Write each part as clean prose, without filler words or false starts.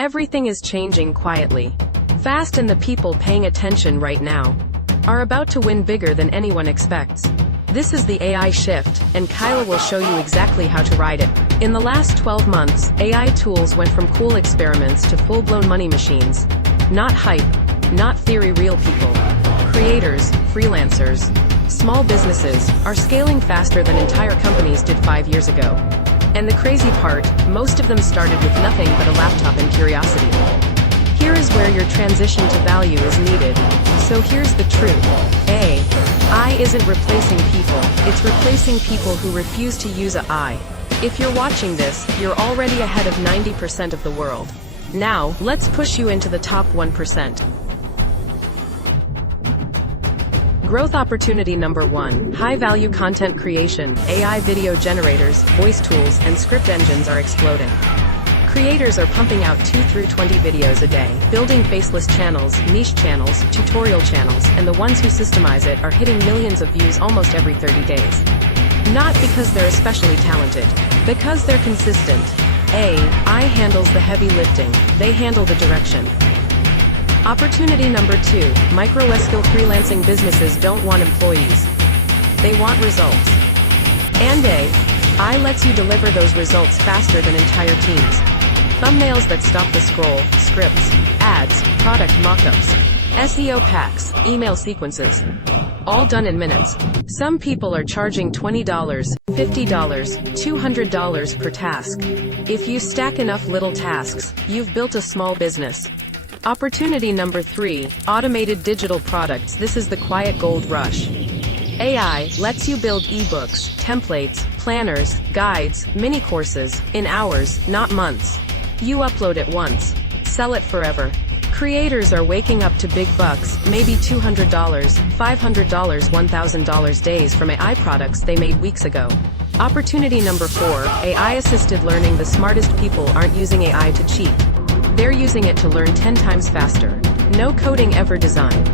Everything is changing quietly, fast, and the people paying attention right now are about to win bigger than anyone expects. This is the AI shift, and Kyla will show you exactly how to ride it. In the last 12 months, AI tools went from cool experiments to full-blown money machines. Not hype, not theory, real people. Creators, freelancers, small businesses are scaling faster than entire companies did 5 years ago. And the crazy part, most of them started with nothing but a laptop and curiosity. Here is where your transition to value is needed. So here's the truth. AI isn't replacing people, it's replacing people who refuse to use AI. If you're watching this, you're already ahead of 90% of the world. Now, let's push you into the top 1%. Growth opportunity number 1. High-value content creation. AI video generators, voice tools, and script engines are exploding. Creators are pumping out 2 through 20 videos a day, building faceless channels, niche channels, tutorial channels, and the ones who systemize it are hitting millions of views almost every 30 days. Not because they're especially talented, because they're consistent. AI handles the heavy lifting, they handle the direction. Opportunity number 2. Micro-skill freelancing businesses don't want employees. They want results. And AI lets you deliver those results faster than entire teams. Thumbnails that stop the scroll, scripts, ads, product mockups, SEO packs, email sequences. All done in minutes. Some people are charging $20, $50, $200 per task. If you stack enough little tasks, you've built a small business. Opportunity number 3. Automated digital products. This is the quiet gold rush. AI lets you build ebooks, templates, planners, guides, mini courses, in hours, not months. You upload it once, sell it forever. Creators are waking up to big bucks, maybe $200, $500, $1,000 days from AI products they made weeks ago. Opportunity number 4. AI-assisted learning. The smartest people aren't using AI to cheat. They're using it to learn 10 times faster. No coding ever design.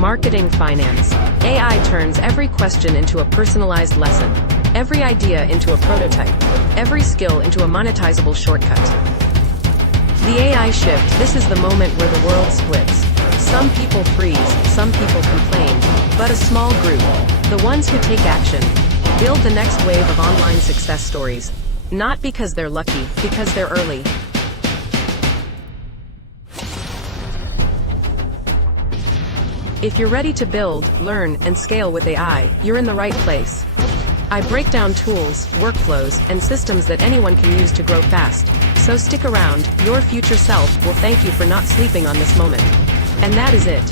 Marketing, finance. AI turns every question into a personalized lesson. Every idea into a prototype. Every skill into a monetizable shortcut. The AI shift. This is the moment where the world splits. Some people freeze, some people complain, but a small group, the ones who take action, build the next wave of online success stories. Not because they're lucky, because they're early. If you're ready to build, learn, and scale with AI, you're in the right place. I break down tools, workflows, and systems that anyone can use to grow fast. So stick around, your future self will thank you for not sleeping on this moment. And that is it.